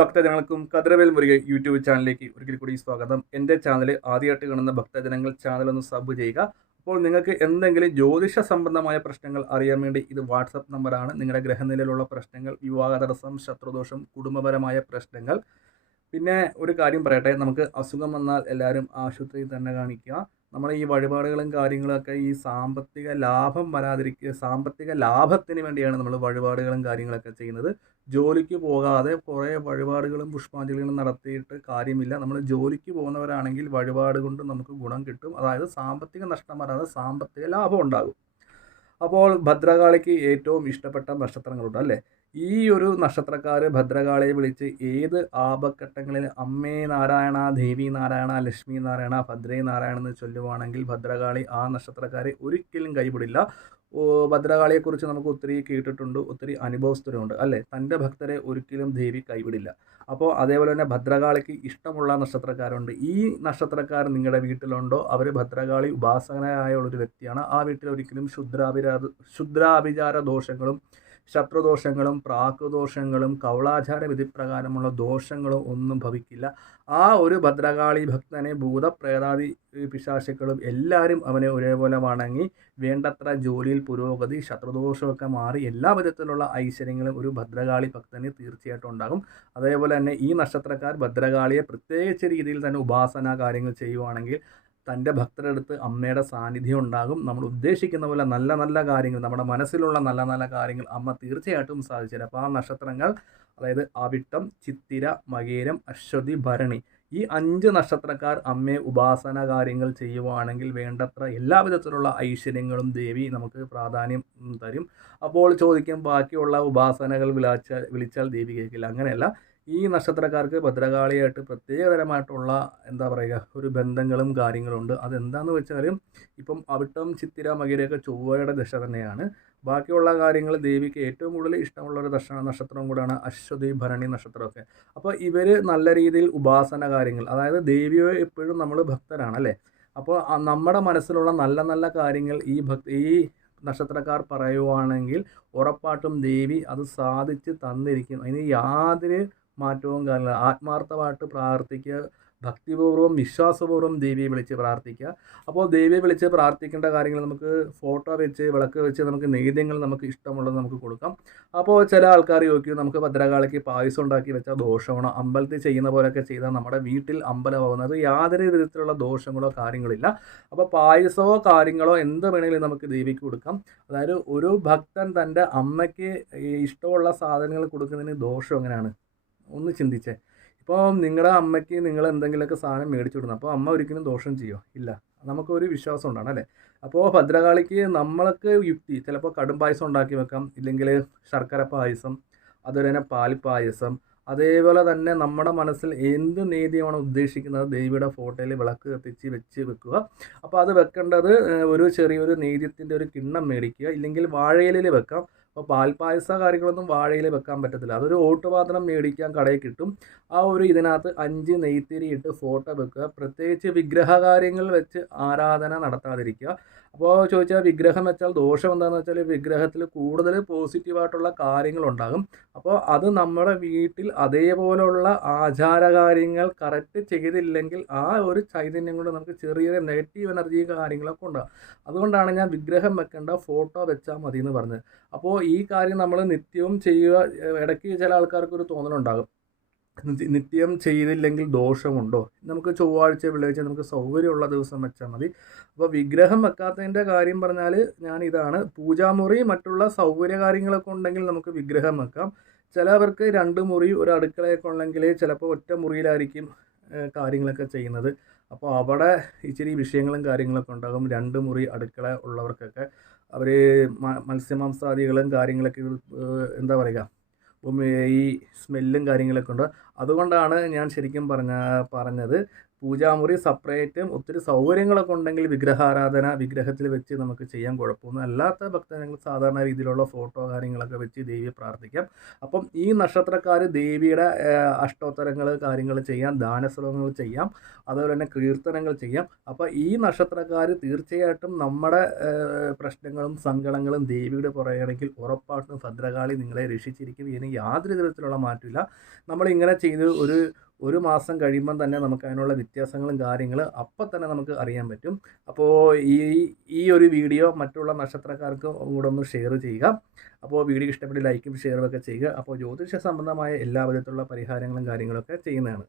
ഭക്തജനങ്ങൾക്കും കതിരവേൽ Murugan YouTube ചാനലിലേക്ക് ഒരിക്കൽ കൂടി സ്വാഗതം. എൻ്റെ ചാനൽ ആദ്യമായിട്ട് കാണുന്ന ഭക്തജനങ്ങൾ ചാനലൊന്ന് സബ് ചെയ്യുക. അപ്പോൾ നിങ്ങൾക്ക് എന്തെങ്കിലും ജ്യോതിഷ സംബന്ധമായ പ്രശ്നങ്ങൾ അറിയാൻ വേണ്ടി ഇത് വാട്സപ്പ് നമ്പറാണ്. നിങ്ങളുടെ ഗ്രഹനിലയിലുള്ള പ്രശ്നങ്ങൾ, വിവാഹ തടസ്സം, ശത്രുദോഷം, കുടുംബപരമായ പ്രശ്നങ്ങൾ. പിന്നെ ഒരു കാര്യം പറയട്ടെ, നമുക്ക് അസുഖം വന്നാൽ എല്ലാവരും ആശുപത്രിയിൽ തന്നെ കാണിക്കുക. നമ്മൾ ഈ വഴിപാടുകളും കാര്യങ്ങളൊക്കെ ഈ സാമ്പത്തിക ലാഭം വരാതിരിക്കുക, സാമ്പത്തിക ലാഭത്തിന് വേണ്ടിയാണ് നമ്മൾ വഴിപാടുകളും കാര്യങ്ങളൊക്കെ ചെയ്യുന്നത്. ജോലിക്ക് പോകാതെ കുറേ വഴിപാടുകളും പുഷ്പാഞ്ജലികളും നടത്തിയിട്ട് കാര്യമില്ല. നമ്മൾ ജോലിക്ക് പോകുന്നവരാണെങ്കിൽ വഴിപാട് കൊണ്ട് നമുക്ക് ഗുണം കിട്ടും, അതായത് സാമ്പത്തിക നഷ്ടം വരാതെ സാമ്പത്തിക ലാഭം ഉണ്ടാകും. അപ്പോൾ ഭദ്രകാളിക്ക് ഏറ്റവും ഇഷ്ടപ്പെട്ട നക്ഷത്രങ്ങളുണ്ട് അല്ലേ? ഈ ഒരു നക്ഷത്രക്കാർ ഭദ്രകാളിയെ വിളിച്ച് ഏത് ആപഘട്ടങ്ങളിൽ അമ്മേ നാരായണ, ദേവി നാരായണ, ലക്ഷ്മി നാരായണ, ഭദ്രേ നാരായണ എന്ന് ചൊല്ലുവാണെങ്കിൽ ഭദ്രകാളി ആ നക്ഷത്രക്കാരെ ഒരിക്കലും കൈവിടില്ല. ഭദ്രകാളിയെക്കുറിച്ച് നമുക്ക് ഒത്തിരി കേട്ടിട്ടുണ്ട്, ഒത്തിരി അനുഭവസ്ഥരുണ്ട് അല്ലേ? തൻ്റെ ഭക്തരെ ഒരിക്കലും ദേവി കൈവിടില്ല. അപ്പോൾ അതേപോലെ തന്നെ ഭദ്രകാളിക്ക് ഇഷ്ടമുള്ള നക്ഷത്രക്കാരുണ്ട്. ഈ നക്ഷത്രക്കാർ നിങ്ങളുടെ വീട്ടിലുണ്ടോ? അവർ ഭദ്രകാളി ഉപാസകനായ ഒരു വ്യക്തിയാണ്. ആ വീട്ടിൽ ഒരിക്കലും ക്ഷുദ്രാഭിചാര ദോഷങ്ങളും ശത്രുദോഷങ്ങളും പ്രാക്കുദോഷങ്ങളും കൗളാചാര വിധിപ്രകാരമുള്ള ദോഷങ്ങളും ഒന്നും ഭവിക്കില്ല. ആ ഒരു ഭദ്രകാളി ഭക്തനെ ഭൂതപ്രേതാദി പിശാചുക്കളും എല്ലാവരും അവനെ ഒരേപോലെ വണങ്ങി വേണ്ടത്ര ജോലിയിൽ പുരോഗതി, ശത്രുദോഷമൊക്കെ മാറി എല്ലാ വിധത്തിലുള്ള ഐശ്വര്യങ്ങളും ഒരു ഭദ്രകാളി ഭക്തന് തീർച്ചയായിട്ടും ഉണ്ടാകും. അതേപോലെ തന്നെ ഈ നക്ഷത്രക്കാർ ഭദ്രകാളിയെ പ്രത്യേകിച്ച രീതിയിൽ തന്നെ ഉപാസന കാര്യങ്ങൾ ചെയ്യുവാണെങ്കിൽ തൻ്റെ ഭക്തരുടെ അടുത്ത് അമ്മയുടെ സാന്നിധ്യം ഉണ്ടാകും. നമ്മൾ ഉദ്ദേശിക്കുന്ന പോലെ നല്ല നല്ല കാര്യങ്ങൾ, നമ്മുടെ മനസ്സിലുള്ള നല്ല നല്ല കാര്യങ്ങൾ അമ്മ തീർച്ചയായിട്ടും സാധിച്ചു തരും. അപ്പോൾ ആ നക്ഷത്രങ്ങൾ, അതായത് അവിട്ടം, ചിത്തിര, മകേരം, അശ്വതി, ഭരണി, ഈ 5 നക്ഷത്രക്കാർ അമ്മയെ ഉപാസന കാര്യങ്ങൾ ചെയ്യുവാണെങ്കിൽ വേണ്ടത്ര എല്ലാവിധത്തിലുള്ള ഐശ്വര്യങ്ങളും ദേവി നമുക്ക് പ്രാധാന്യം തരും. അപ്പോൾ ചോദിക്കും, ബാക്കിയുള്ള ഉപാസനകൾ വിളിച്ചാൽ ദേവി കേൾക്കില്ല. അങ്ങനെയല്ല, ഈ നക്ഷത്രക്കാർക്ക് ഭദ്രകാളിയായിട്ട് പ്രത്യേകതരമായിട്ടുള്ള എന്താ പറയുക ഒരു ബന്ധങ്ങളും കാര്യങ്ങളുണ്ട്. അതെന്താണെന്ന് വെച്ചാൽ ഇപ്പം അവിട്ടം, ചിത്തിര, മകരയൊക്കെ ചൊവ്വയുടെ ദശ തന്നെയാണ്. ബാക്കിയുള്ള കാര്യങ്ങൾ ദേവിക്ക് ഏറ്റവും കൂടുതൽ ഇഷ്ടമുള്ള ഒരു നക്ഷത്രം കൂടെയാണ് അശ്വതി, ഭരണി നക്ഷത്രമൊക്കെ. അപ്പോൾ ഇവർ നല്ല രീതിയിൽ ഉപാസന കാര്യങ്ങൾ, അതായത് ദേവിയെ എപ്പോഴും നമ്മൾ ഭക്തരാണ് അല്ലേ? അപ്പോൾ നമ്മുടെ മനസ്സിലുള്ള നല്ല നല്ല കാര്യങ്ങൾ ഈ നക്ഷത്രക്കാർ പറയുവാണെങ്കിൽ ഉറപ്പായിട്ടും ദേവി അത് സാധിച്ച് തന്നിരിക്കും. അതിന് യാതൊരു മാറ്റവും കാര്യമില്ല. ആത്മാർത്ഥമായിട്ട് പ്രാർത്ഥിക്കുക, ഭക്തിപൂർവ്വം വിശ്വാസപൂർവ്വം ദേവിയെ വിളിച്ച് പ്രാർത്ഥിക്കുക. അപ്പോൾ ദേവിയെ വിളിച്ച് പ്രാർത്ഥിക്കേണ്ട കാര്യങ്ങൾ നമുക്ക് ഫോട്ടോ വെച്ച്, വിളക്ക് വെച്ച്, നമുക്ക് നൈവേദ്യങ്ങൾ നമുക്ക് ഇഷ്ടമുള്ളത് നമുക്ക് കൊടുക്കാം. അപ്പോൾ ചില ആൾക്കാർ ചോദിക്കും, നമുക്ക് ഭദ്രകാളിക്ക് പായസം ഉണ്ടാക്കി വെച്ചാൽ ദോഷമാണോ? അമ്പലത്തിൽ ചെയ്യുന്ന പോലെയൊക്കെ ചെയ്താൽ നമ്മുടെ വീട്ടിൽ അമ്പലമാവുന്നത് യാതൊരു വിധത്തിലുള്ള ദോഷങ്ങളോ കാര്യങ്ങളില്ല. അപ്പോൾ പായസമോ കാര്യങ്ങളോ എന്ത് വേണമെങ്കിലും നമുക്ക് ദേവിക്ക് കൊടുക്കാം. അതായത് ഒരു ഭക്തൻ തൻ്റെ അമ്മയ്ക്ക് ഇഷ്ടമുള്ള സാധനങ്ങൾ കൊടുക്കുന്നതിന് ദോഷം എങ്ങനെയാണ്? ഒന്ന് ചിന്തിച്ചേ. ഇപ്പോൾ നിങ്ങളുടെ അമ്മയ്ക്ക് നിങ്ങൾ എന്തെങ്കിലുമൊക്കെ സാധനം മേടിച്ചു വിടുന്നു, അപ്പോൾ അമ്മ ഒരിക്കലും ദോഷം ചെയ്യുമോ? ഇല്ല. നമുക്കൊരു വിശ്വാസം ഉണ്ടാണ് അല്ലേ? അപ്പോൾ ഭദ്രകാളിക്ക് നമ്മൾക്ക് യുക്തി, ചിലപ്പോൾ കടും പായസം ഉണ്ടാക്കി വെക്കാം, ഇല്ലെങ്കിൽ ശർക്കര പായസം, അതുപോലെ തന്നെ പാൽപ്പായസം. അതേപോലെ തന്നെ നമ്മുടെ മനസ്സിൽ എന്ത് നേദ്യമാണ് ഉദ്ദേശിക്കുന്നത് ദേവിയുടെ ഫോട്ടോയിൽ വിളക്ക് കത്തിച്ച് വെച്ച് വെക്കുക. അപ്പോൾ അത് വെക്കേണ്ടത് ഒരു ചെറിയൊരു നേദ്യത്തിൻ്റെ ഒരു കിണ്ണം മേടിക്കുക, ഇല്ലെങ്കിൽ വാഴയിലയിൽ വെക്കാം. അപ്പോൾ പാൽപ്പായസ കാര്യങ്ങളൊന്നും വാഴയിൽ വെക്കാൻ പറ്റത്തില്ല. അതൊരു ഓട്ടുപാത്രം മേടിക്കാൻ കടയിൽ കിട്ടും. ആ ഒരു ഇതിനകത്ത് 5 നെയ്ത്തിരി ഇട്ട് ഫോട്ടോ വെക്കുക. പ്രത്യേകിച്ച് വിഗ്രഹകാര്യങ്ങൾ വെച്ച് ആരാധന നടത്താതിരിക്കുക. അപ്പോൾ ചോദിച്ചാൽ വിഗ്രഹം വെച്ചാൽ ദോഷം എന്താണെന്ന് വെച്ചാൽ വിഗ്രഹത്തിൽ കൂടുതൽ പോസിറ്റീവായിട്ടുള്ള കാര്യങ്ങളുണ്ടാകും. അപ്പോൾ അത് നമ്മുടെ വീട്ടിൽ അതേപോലുള്ള ആചാരകാര്യങ്ങൾ കറക്റ്റ് ചെയ്തില്ലെങ്കിൽ ആ ഒരു ചൈതന്യം കൊണ്ട് നമുക്ക് ചെറിയ നെഗറ്റീവ് എനർജി കാര്യങ്ങളൊക്കെ ഉണ്ടാകും. അതുകൊണ്ടാണ് ഞാൻ വിഗ്രഹം വെക്കേണ്ട, ഫോട്ടോ വെച്ചാൽ മതി എന്ന് പറഞ്ഞത്. അപ്പോൾ ഈ കാര്യം നമ്മൾ നിത്യവും ചെയ്യുക. ഇടയ്ക്ക് ചില ആൾക്കാർക്കൊരു തോന്നലുണ്ടാകും, നിത്യം ചെയ്തില്ലെങ്കിൽ ദോഷമുണ്ടോ? നമുക്ക് ചൊവ്വാഴ്ച, വെള്ളിയാഴ്ച നമുക്ക് സൗകര്യമുള്ള ദിവസം വെച്ചാൽ മതി. അപ്പോൾ വിഗ്രഹം വെക്കാത്തതിൻ്റെ കാര്യം പറഞ്ഞാൽ ഞാൻ ഇതാണ്, പൂജാമുറി മറ്റുള്ള സൗകര്യ കാര്യങ്ങളൊക്കെ ഉണ്ടെങ്കിൽ നമുക്ക് വിഗ്രഹം വെക്കാം. ചിലവർക്ക് 2 മുറി ഒരു അടുക്കളയൊക്കെ ഉണ്ടെങ്കിൽ ചിലപ്പോൾ ഒറ്റ മുറിയിലായിരിക്കും കാര്യങ്ങളൊക്കെ ചെയ്യുന്നത്. അപ്പോൾ അവിടെ ഇച്ചിരി വിഷയങ്ങളും കാര്യങ്ങളൊക്കെ ഉണ്ടാകും. 2 മുറി അടുക്കള ഉള്ളവർക്കൊക്കെ അവർ മത്സ്യമാംസാദികളും കാര്യങ്ങളൊക്കെ എന്താ പറയുക ഈ സ്മെല്ലും കാര്യങ്ങളൊക്കെ ഉണ്ട്. അതുകൊണ്ടാണ് ഞാൻ ശരിക്കും പറഞ്ഞത് പൂജാമുറി സെപ്പറേറ്റും ഒത്തിരി സൗകര്യങ്ങളൊക്കെ ഉണ്ടെങ്കിൽ വിഗ്രഹാരാധന വിഗ്രഹത്തിൽ വെച്ച് നമുക്ക് ചെയ്യാൻ കുഴപ്പമൊന്നും അല്ലാത്ത ഭക്തജനങ്ങൾ സാധാരണ രീതിയിലുള്ള ഫോട്ടോ കാര്യങ്ങളൊക്കെ വെച്ച് ദേവിയെ പ്രാർത്ഥിക്കാം. അപ്പം ഈ നക്ഷത്രക്കാർ ദേവിയുടെ അഷ്ടോത്തരങ്ങൾ കാര്യങ്ങൾ ചെയ്യാം, ദാനശ്ലോകങ്ങൾ ചെയ്യാം, അതുപോലെ തന്നെ കീർത്തനങ്ങൾ ചെയ്യാം. അപ്പോൾ ഈ നക്ഷത്രക്കാർ തീർച്ചയായിട്ടും നമ്മുടെ പ്രശ്നങ്ങളും സങ്കടങ്ങളും ദേവിയുടെ പറയുകയാണെങ്കിൽ ഉറപ്പായിട്ടും ഭദ്രകാളി നിങ്ങളെ രക്ഷിച്ചിരിക്കും. ഇതിന് യാതൊരു തരത്തിലുള്ള മാറ്റമില്ല. നമ്മളിങ്ങനെ ചെയ്ത് ഒരു മാസം കഴിയുമ്പം തന്നെ നമുക്ക് അതിനുള്ള വ്യത്യാസങ്ങളും കാര്യങ്ങൾ അപ്പം തന്നെ നമുക്ക് അറിയാൻ പറ്റും. അപ്പോൾ ഈ ഒരു വീഡിയോ മറ്റുള്ള നക്ഷത്രക്കാർക്ക് കൂടെ ഒന്ന് ഷെയർ ചെയ്യുക. അപ്പോൾ വീഡിയോ ഇഷ്ടപ്പെട്ട് ലൈക്കും ഷെയറും ഒക്കെ ചെയ്യുക. അപ്പോൾ ജ്യോതിഷ സംബന്ധമായ എല്ലാ വിധത്തിലുള്ള പരിഹാരങ്ങളും കാര്യങ്ങളൊക്കെ ചെയ്യുന്നതാണ്.